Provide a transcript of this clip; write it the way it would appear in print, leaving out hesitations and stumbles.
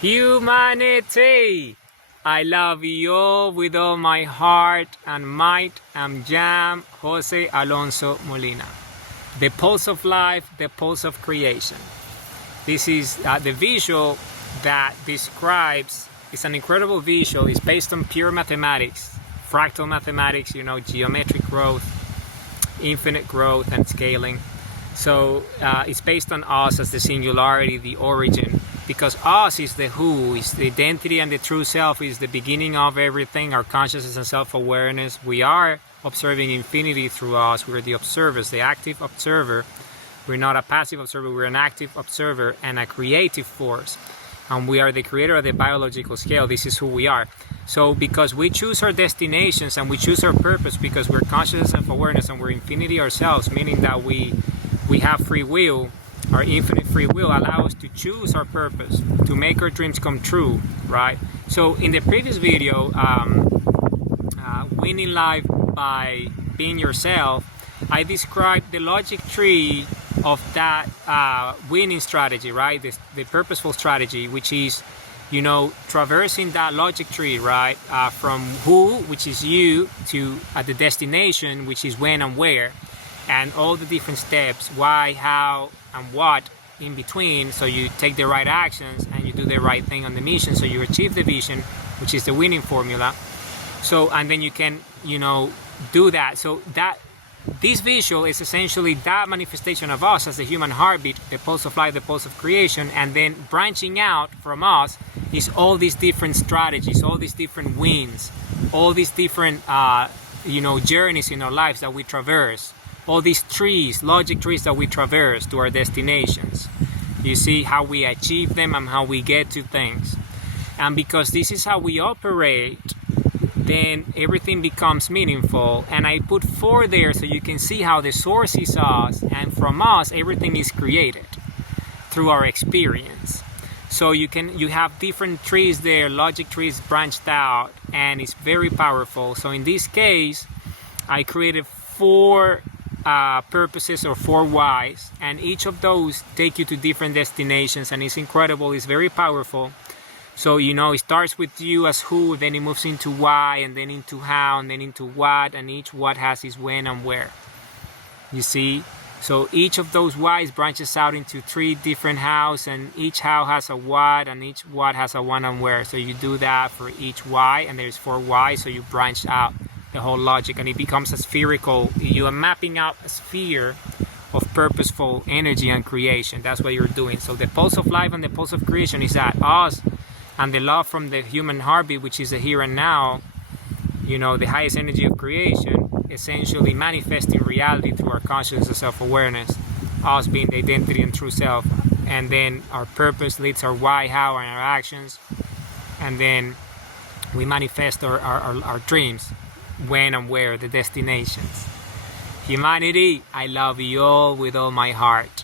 Humanity! I love you all with all my heart and might. I'm Jam Jose Alonso Molina. The pulse of life, the pulse of creation. This is the visual that describes, it's an incredible visual. It's based on pure mathematics, fractal mathematics, geometric growth, infinite growth and scaling. So it's based on us as the singularity, the origin, because us is the who, is the identity, and the true self is the beginning of everything, our consciousness and self-awareness. We are observing infinity through us. We're the observers, the active observer. We're not a passive observer, we're an active observer and a creative force. And we are the creator of the biological scale. This is who we are. So because we choose our destinations and we choose our purpose, because we're conscious of self-awareness and we're infinity ourselves, meaning that we have free will. Our infinite free will allows us to choose our purpose, to make our dreams come true, right? So in the previous video, winning life by being yourself, I described the logic tree of that winning strategy, right? The purposeful strategy, which is, traversing that logic tree, right? From who, which is you, to the destination, which is when and where. And all the different steps, why, how, and what in between, so you take the right actions and you do the right thing on the mission, so you achieve the vision, which is the winning formula. So, and then you can, do that. So that this visual is essentially that manifestation of us as the human heartbeat, the pulse of life, the pulse of creation, and then branching out from us is all these different strategies, all these different wins, all these different, journeys in our lives that we traverse. All these trees, logic trees that we traverse to our destinations. You see how we achieve them and how we get to things. And because this is how we operate, then everything becomes meaningful. And I put 4 there so you can see how the source is us, and from us everything is created through our experience. So you have different trees there, logic trees branched out, and it's very powerful. So in this case, I created 4 purposes or 4 whys, and each of those take you to different destinations, and it's incredible. It's very powerful. So it starts with you as who, then it moves into why, and then into how, and then into what, and each what has its when and where. You see, so each of those whys branches out into 3 different hows, and each how has a what, and each what has a when and where. So you do that for each why, and there's 4 whys, so you branch out the whole logic, and it becomes a spherical. You are mapping out a sphere of purposeful energy and creation. That's what you're doing. So the pulse of life and the pulse of creation is that us, and the love from the human heartbeat, which is the here and now, the highest energy of creation, essentially manifesting reality through our consciousness and self-awareness, us being the identity and true self, and then our purpose leads our why, how, and our actions, and then we manifest our dreams, when and where, the destinations. Humanity, I love you all with all my heart.